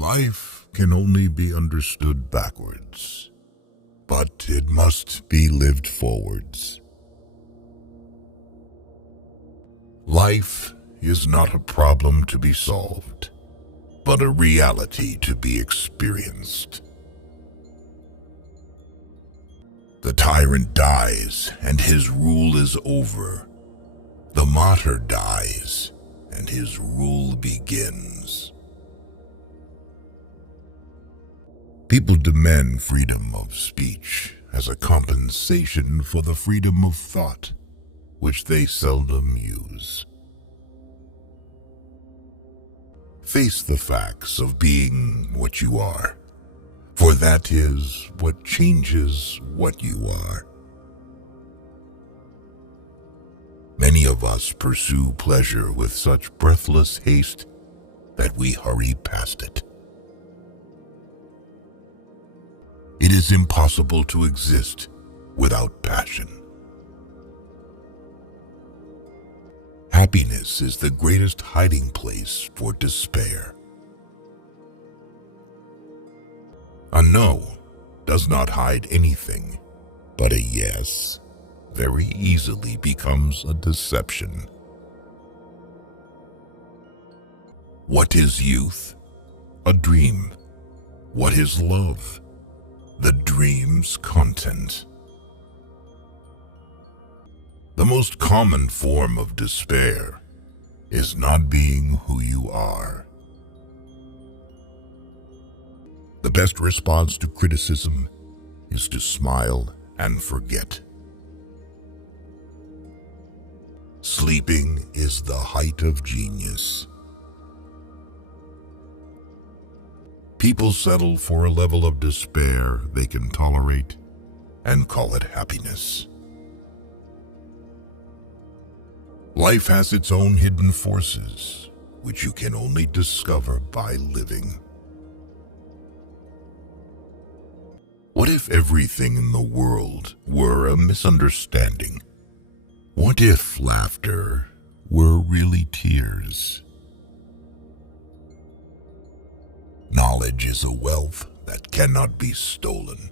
Life can only be understood backwards, but it must be lived forwards. Life is not a problem to be solved, but a reality to be experienced. The tyrant dies, and his rule is over. The martyr dies, and his rule begins. People demand freedom of speech as a compensation for the freedom of thought, which they seldom use. Face the facts of being what you are, for that is what changes what you are. Many of us pursue pleasure with such breathless haste that we hurry past it. It is impossible to exist without passion. Happiness is the greatest hiding place for despair. A no does not hide anything, but a yes very easily becomes a deception. What is youth? A dream. What is love? The dream's content. The most common form of despair is not being who you are. The best response to criticism is to smile and forget. Sleeping is the height of genius. People settle for a level of despair they can tolerate and call it happiness. Life has its own hidden forces, which you can only discover by living. What if everything in the world were a misunderstanding? What if laughter were really tears? Knowledge is a wealth that cannot be stolen.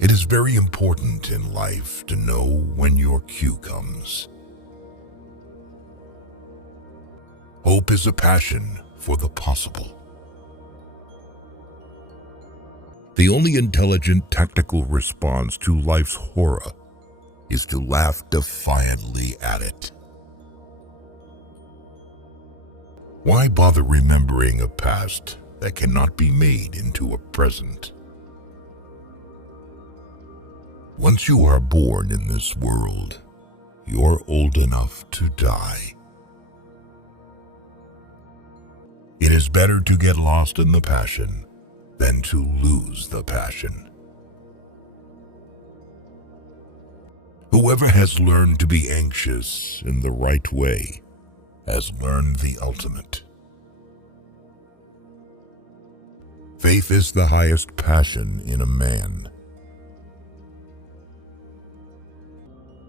It is very important in life to know when your cue comes. Hope is a passion for the possible. The only intelligent tactical response to life's horror is to laugh defiantly at it. Why bother remembering a past that cannot be made into a present? Once you are born in this world, you're old enough to die. It is better to get lost in the passion than to lose the passion. Whoever has learned to be anxious in the right way has learned the ultimate. Faith is the highest passion in a man.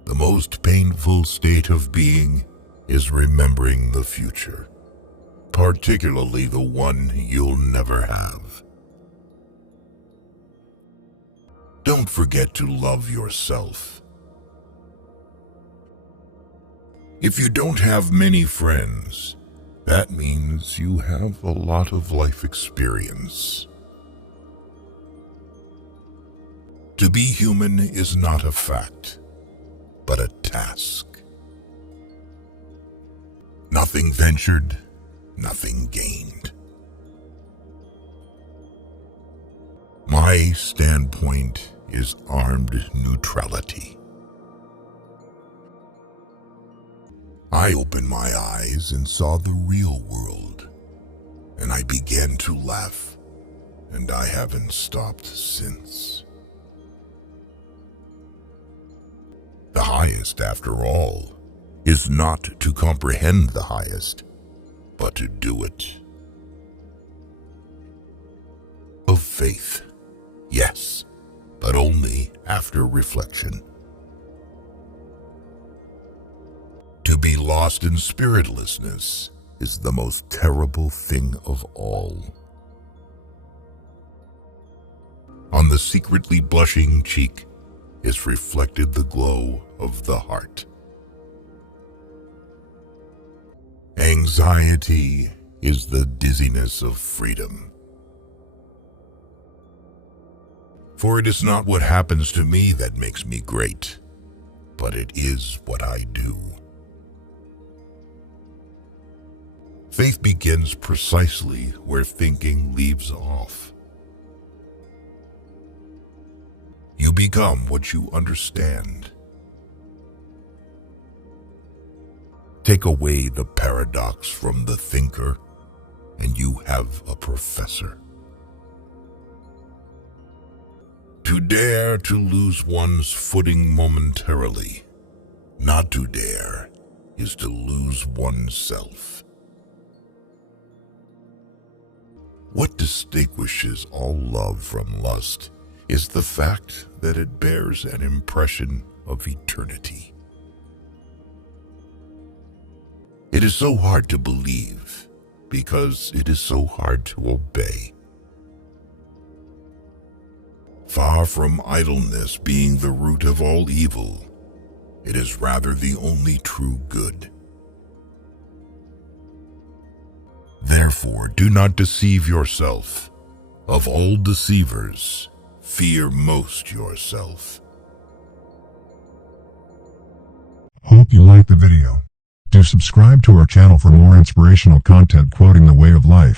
The most painful state of being is remembering the future, particularly the one you'll never have. Don't forget to love yourself. If you don't have many friends, that means you have a lot of life experience. To be human is not a fact, but a task. Nothing ventured, nothing gained. My standpoint is armed neutrality. I opened my eyes and saw the real world, and I began to laugh, and I haven't stopped since. The highest, after all, is not to comprehend the highest, but to do it. Of faith, yes, but only after reflection. To be lost in spiritlessness is the most terrible thing of all. On the secretly blushing cheek is reflected the glow of the heart. Anxiety is the dizziness of freedom. For it is not what happens to me that makes me great, but it is what I do. Faith begins precisely where thinking leaves off. You become what you understand. Take away the paradox from the thinker, and you have a professor. To dare to lose one's footing momentarily, not to dare, is to lose oneself. What distinguishes all love from lust is the fact that it bears an impression of eternity. It is so hard to believe because it is so hard to obey. Far from idleness being the root of all evil, it is rather the only true good. Therefore, do not deceive yourself. Of all deceivers, fear most yourself. Hope you liked the video. Do subscribe to our channel for more inspirational content quoting the way of life.